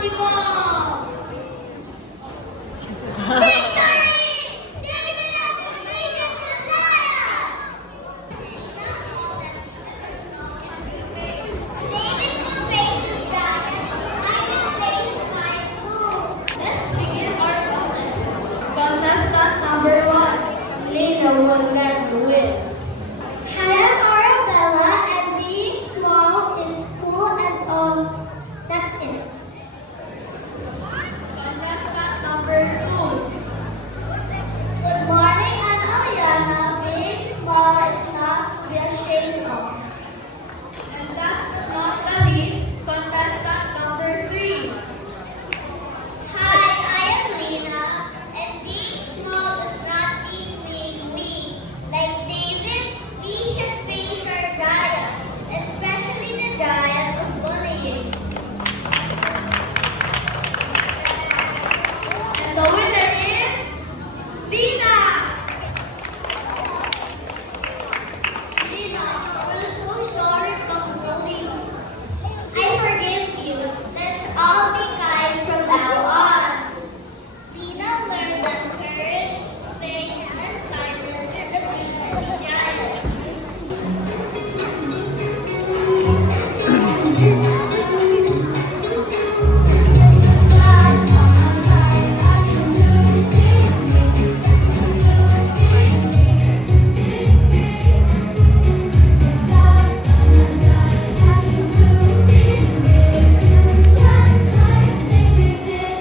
Máximo! Let's begin our contest. Contestant number 1, Lena will get the win. Hi, I'm Arabella, and being small is cool and all. That's it. Contestant number 2, Good morning, I'm Aliana. Being small is not to be ashamed of. and last but not the least, contestant number 3. Hi, I am Lena, and being small does not mean being weak. Like David, we should face our giant, especially the giant of bullying. And the winner is Lena! Lena, we're so sorry from bullying. I forgive you. Let's all be kind from now on. Lena learned that courage, faith, and kindness are the feet of the giant. God on my side, I can do big things. God on my side, I can do big things, just like David did.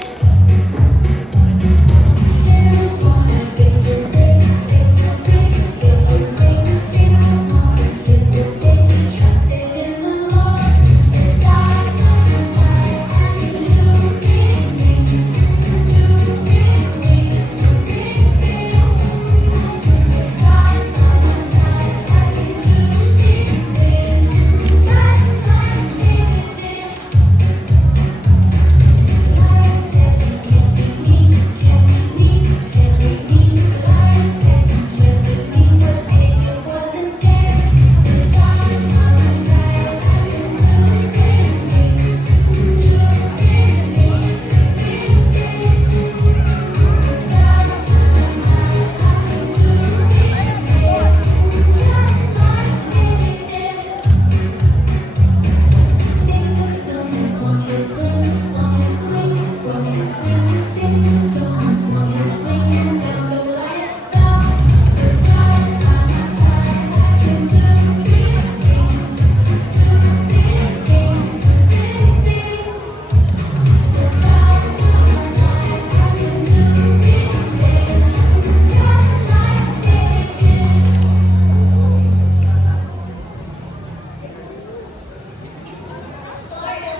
It was small as it was big, it was big, it was big. It was small as it was big, trusted in the Lord. With God on my side, I can do big things, do big things, do big things. With God on my side, I can do big things, just like David did. Lion said, "Can't be me, can't be me, can't be me." Lion said, "Can't be me," but David wasn't scared. With God on my side, I can do big things, do big things, do big things. With God on my side, I can do big things, just like David did. David took a stone and swung his sling, swung his sling, swung his sling. David took a stone and swung his sling, and down Goliath fell. With God on my side, I can do big things, do big things, do big things. With God on my side, I can do big things, just like David did. Story of